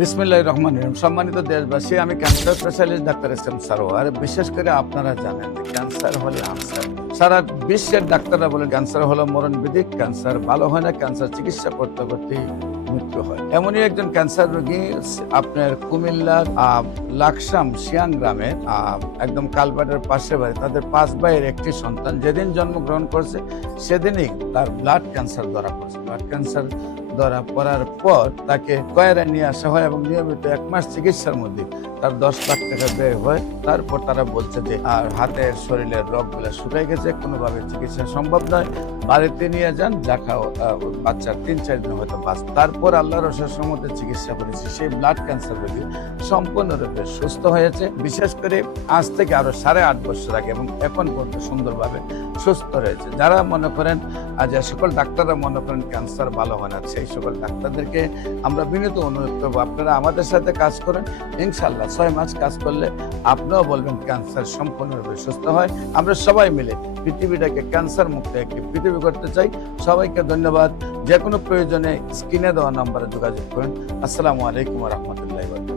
বিসমিল্লাহির রহমানির রহিম। সম্মানিত দেশবাসী, আমি cancer specialist doctor SM. Sarwar. বিশেষ করে আপনারা জানেন ক্যান্সার হলে আনসার। সারা বিশ্বের ডাক্তাররা বলেন ক্যান্সার হলো মরণবিধি, ক্যান্সার ভালো হয় না, ক্যান্সার চিকিৎসা করতে করতেই মৃত্যু হয়। এমনই একজন ক্যান্সার রোগী আপনার কুমিল্লার লাকসাম শিয়াং গ্রামে একদম কালভার্টের পাশে বাড়ি। তাদের 5 ভাইয়ের একটি সন্তান যেদিন জন্মগ্রহণ করছে সেদিনই তার ব্লাড ক্যান্সার ধরা পড়ছে। ব্লাড ক্যান্সার ধরা পড়ার পর তাকে কয়রা নিয়ে আসা হয় এবং নিয়মিত 1 মাস চিকিৎসার মধ্যে তার 10 লাখ টাকা ব্যয় হয়। তারপর তারা বলছে যে আর হাতের শরীরের রগগুলো শুকাই গেছে, কোনোভাবে চিকিৎসা সম্ভব নয়, বাড়িতে নিয়ে যান, যা খাও বাচ্চার 3-4 দিন হয়তো বাঁচবে। তারপর আল্লাহর অশেষ রহমতে চিকিৎসা করেছি। সেই ব্লাড ক্যান্সার রোগী সম্পূর্ণরূপে সুস্থ হয়েছে। বিশেষ করে আজ থেকে আরো 8.5 বছর আগে এবং এখন পর্যন্ত সুন্দরভাবে সুস্থ রয়েছে। যারা মনে করেন যে সকল ডাক্তাররা মনে করেন ক্যান্সার ভালো হয় না, সেই সকল ডাক্তারদেরকে আমরা বিনীত অনুরোধ করবো আপনারা আমাদের সাথে কাজ করেন। ইনশাল্লাহ 6 মাস কাজ করলে আপনিও বলবেন ক্যান্সার সম্পূর্ণরূপে সুস্থ হয়। আমরা সবাই মিলে পৃথিবীটাকে ক্যান্সার মুক্ত একটি পৃথিবী করতে চাই। সবাইকে ধন্যবাদ। যে কোনো প্রয়োজনে স্ক্রিনে দেওয়া নম্বরে যোগাযোগ করুন। আসসালামু আলাইকুম ওয়া রাহমাতুল্লাহি ওয়া বারাকাতুহু।